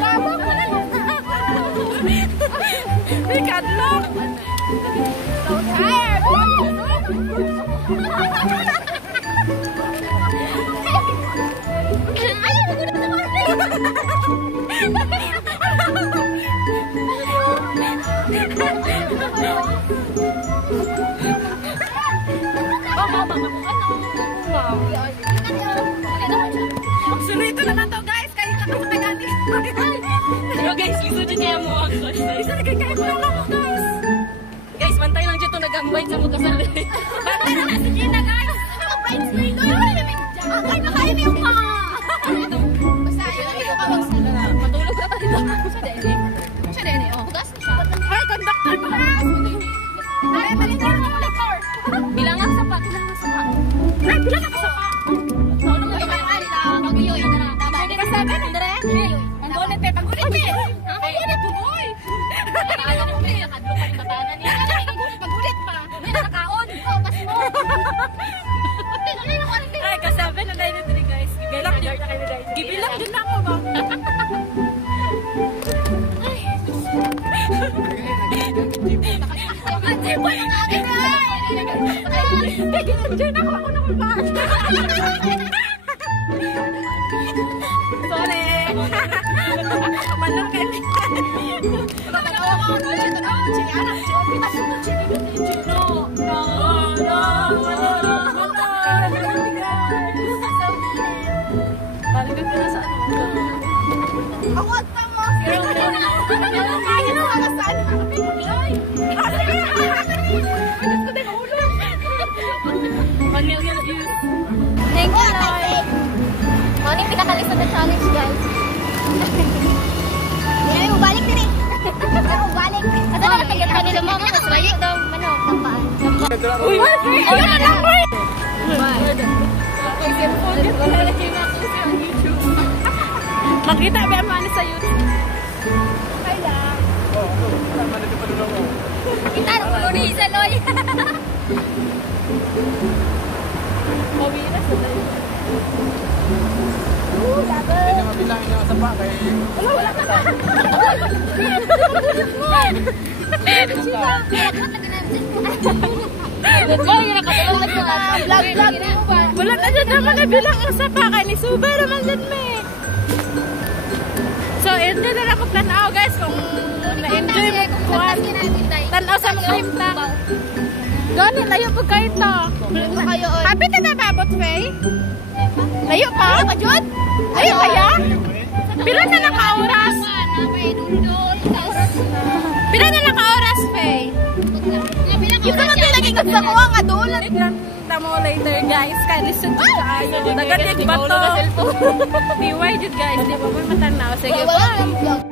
Baba ko na. Ikadlok. So tired. Ayaw ko na naman. Magsulito na to guys, kahit nakasakay natin. Pero guys, liso dyan kaya mo ako. Isa na kaya ko lang ako guys. Guys, mantay lang dyan ito nag-ambay sa mga kasali. Bakit na nasa Gina guys? Mga friends na ito. Ay, makain yung mga. Basta yun, ito ka magsala. Matulog na tayo. Siya din eh. Bugas na siya. Ay, conductor pa. Ay, malintar na conductor. Bilangan sa pa, bilangan sa pa. Ay, bilang ako sa pa. Ano mo yung mga mag-iyoy na na. Hindi ka sabi, Andre? Ang bonnet pe, pag-ulit pe. Ang bonnet po, boy. Ano mo yung nakadlo pa rin katanan niya. Pag-ulit pa. May nakakaon. Pas mo. Ay, kasabi na tayo na guys. Gibilang din ako ba? Ang jibo yung akin ay! Diyan ako na magbahas. Sorry. Manang kami. Natagawa ko ano siya. Tanawa ko siya. Anak siya. Pitas ko siya. No. Balik ka na sa ano. Ako at tamo. Kaya na wala saan. Ay. Pitas ko din ulo. 1 million views. Thank you, Lord. Ano yung pinakalisod na challenge, guys? Hindi mo balik din eh. Hindi mo balik. At ano natagyan ka nila mga mas mayo daw. Ano? Tampaan. Uy! Ano na lang, boy! Makita ba ang ano sa YouTube? Okay lang. Kita na ulo ni Isa, Loy. Mawiras na tayo. Laban. Hindi mabilangin yung sa pa kay... Wala ka na. Wala na dyan naman na bilang ang sapa kay ni Suba naman dyan may. So, enjoy na lang magtanaw guys kung na-enjoy mo kuhan. Tanaw sa mga himtang. Gano'n, layo po kayo ito. Happy na nababot, Faye? Layo pa? Layo pa, Jod? Layo pa ya? Pila na naka-oras? Pila na naka-oras, Faye? Ito na tilagay ko sa kuha nga doon. Tamo later, guys. Kaya listen ko kayo. Dagat yung bato. Piway, Jod, guys. Di ba mo matanaw? Sige, bye.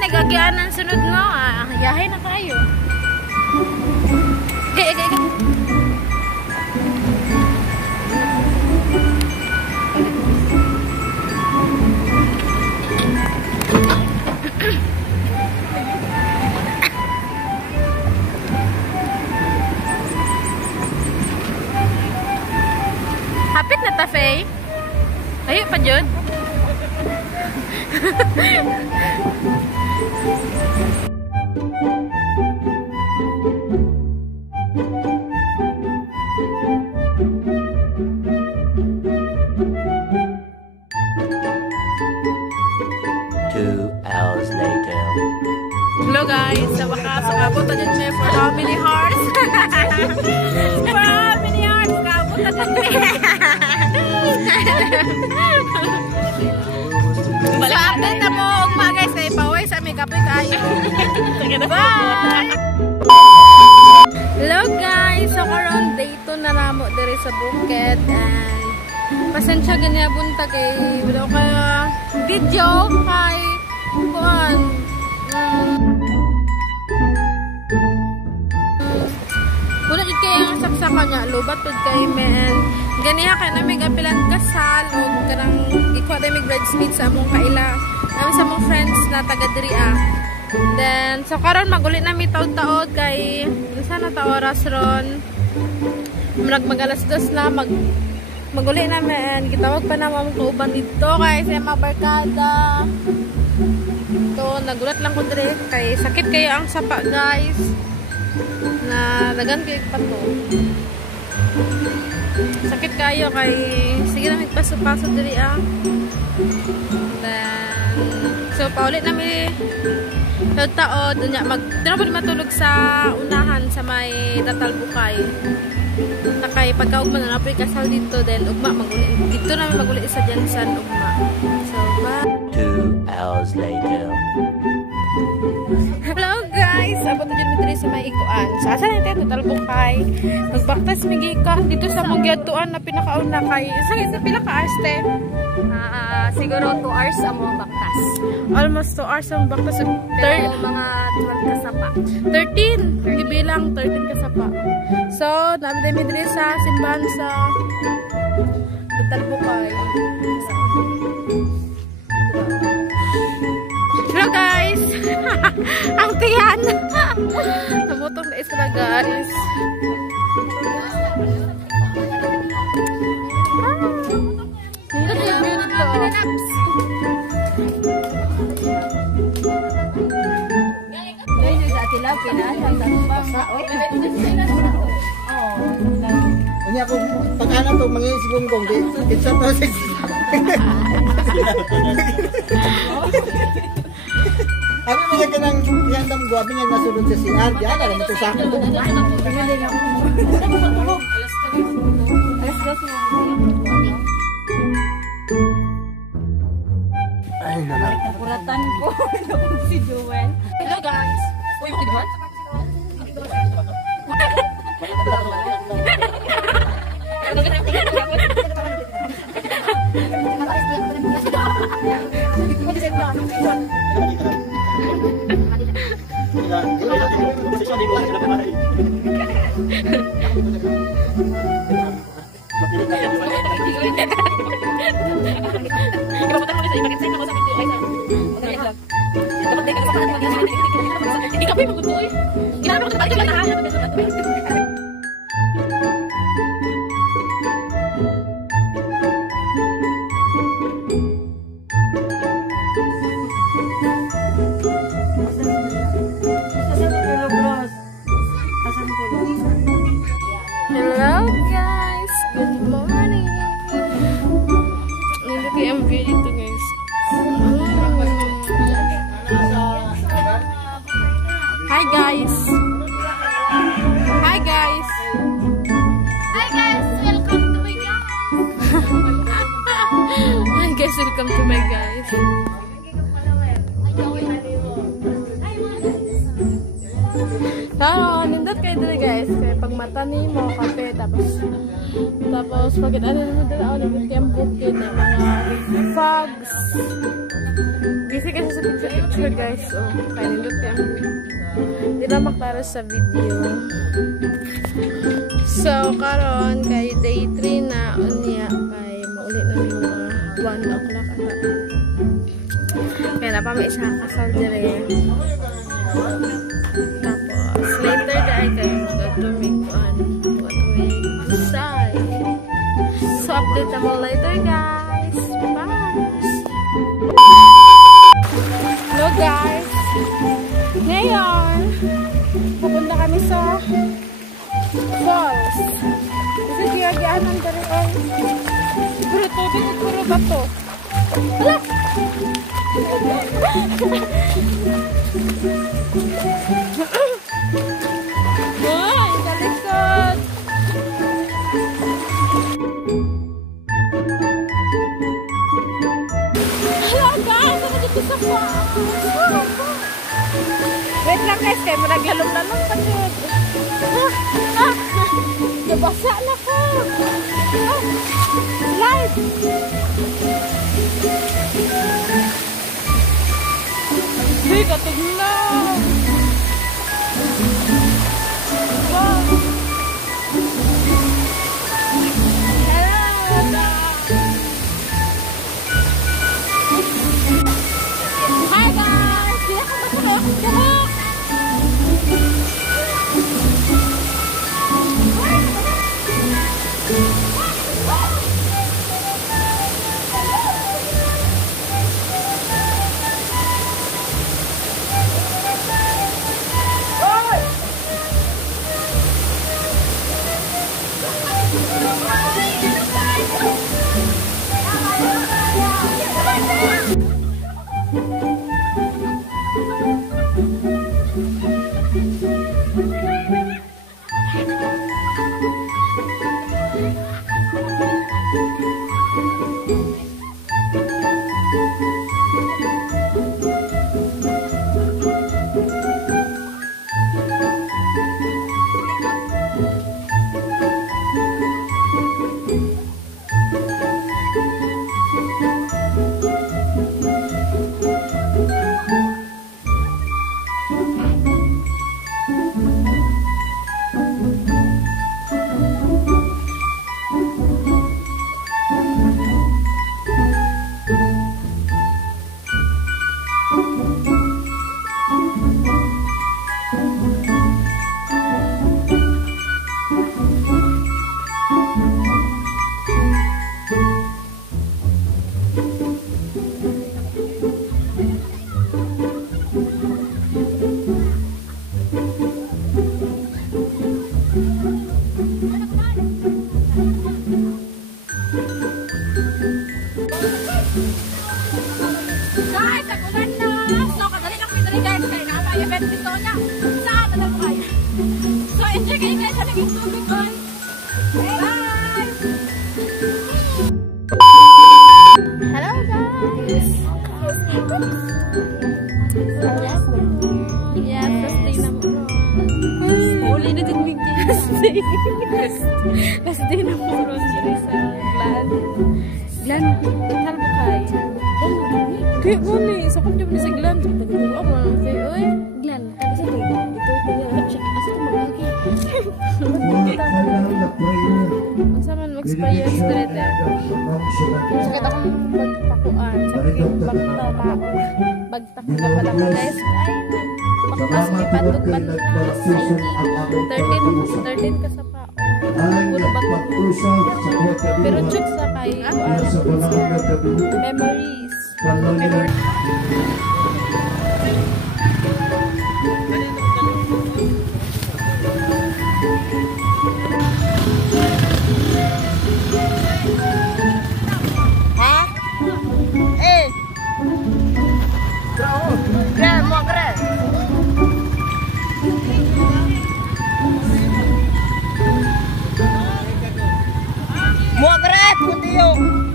Nagagyan ng sunod no, yahay na tayo. Okay. Hapit na ta, Faye. Ayo pa, Jod. Hello guys, sa wakas, kabot na dyan siya for how many hours? For how many hours? Kabot na dyan siya. So update na mo, guys, kay Paway sa may kapoy ka. kayo. Bye! Hello guys! So karon day 2 na namo diri sa bukid and pasensya ganyan bunta kay wala ka video kay kuan. Wala jud kay ang saksakan niya lubat pud kay men. Ganiha kay namig apilan kasal o kanang iko day mig bridesmaid sa among kaila. Nami sa among friends na taga diri Then so karon maguli na mi taud-taud kay unsa na ta oras ron. Magalas dos na maguli na men. Gitawag pa na among kauban dito kay sa mga barkada. To nagulat lang ko dire kay sakit kayo ang sapa guys. Na dagan kay pato. Sakit kayo kay sige na magpaso-paso diri Then so paulit na mi taod unya magtinapod matulog sa unahan sa may Datal Bukay. Nakay pagkaugma na napoy kasal dito then ugma maguli dito na maguli sa Jensen ugma. So bye. 2 hours later. Hello guys, abot na dyan dito sa may ikuan. Sa asa natin Datal Bukay. Nagbaktas migi ka dito sa Monggyatuan na pinakauna kay sa pila ka hours te? Siguro 2 hours ang mga baktas. Almost 2 hours ang baktas. Pero mga 12 kasapa. 13. Gibilang 13 kasapa. So, namin diri sa simbahan sa Datal Bukay. Hello guys! Ang tiyan! Namutong na isla guys. Hindi na view nito. Unya ko pag-ana to mga sigunggong kitsa to sa Abi mga kanang yandam go abi nga nasulod sa CR di ana mo to sa ako. Ay nana. Puratan ko si Joel. Hello guys! Uy, diba? Hello guys! Good morning! Nandito yung view dito guys. Hi guys! Hi guys! Hi guys! Welcome to my guys! Hi guys! Welcome to my guys! Tama, nindot kayo dito guys. Kaya pag mata ni mo, kape, tapos pag ano mo dito, nindot kayo ang bukid ng mga fogs. Busy kasi sa picture guys. So, kaya nindot kayo. Hindi na maklara sa video. So, karon kay day 3 na unya, kay maulit na yung mga 1 o'clock ata. Kaya na pa may isa kasal dire. Tapos, later dahil kayo mag-tumig usay. So, update naman later guys. Bye! Hello guys! Ngayon, pupunta kami sa falls. Kasi giyagian ng dariwan. Siguro tubig, siguro ba to? Hala! Ay, talikod! Hala guys, ano dito sa falls? lang guys, kaya managlalong-lalong pa dyan. Nabasa na ko. Slide. Hey, katugnaw. Wow. Hello. Hi guys. Sila ko masakay. Guys, nagulan na! So, kadali lang pinali guys. Kaya nakapay-event dito niya. Saan na lang kayo? So, enjoy kayo guys sa naging tubig ko. Bye! Hello guys! Yeah, first day na mo. Uli na din bigyan. Last day na mo. Sa Glan, betal ba kayo? Kaya gani, sa kundi mo na sa Glan. Pag-uwa mo naman kayo, oy. Glan, kaya sa tayo. Ito, kaya check. Asa ito magagi? Ang saman mag-spire straight eh. Sakit akong bagtakuan. Sakit yung bagtako. Bagtako ka pala ka guys. Ay, baktas may patut-patut na 13 ka sa pa. Puro bato. Pero chuk sa kayo. Memories. Ha? Eh. Keren, mau keren. Mau keren, putih yuk.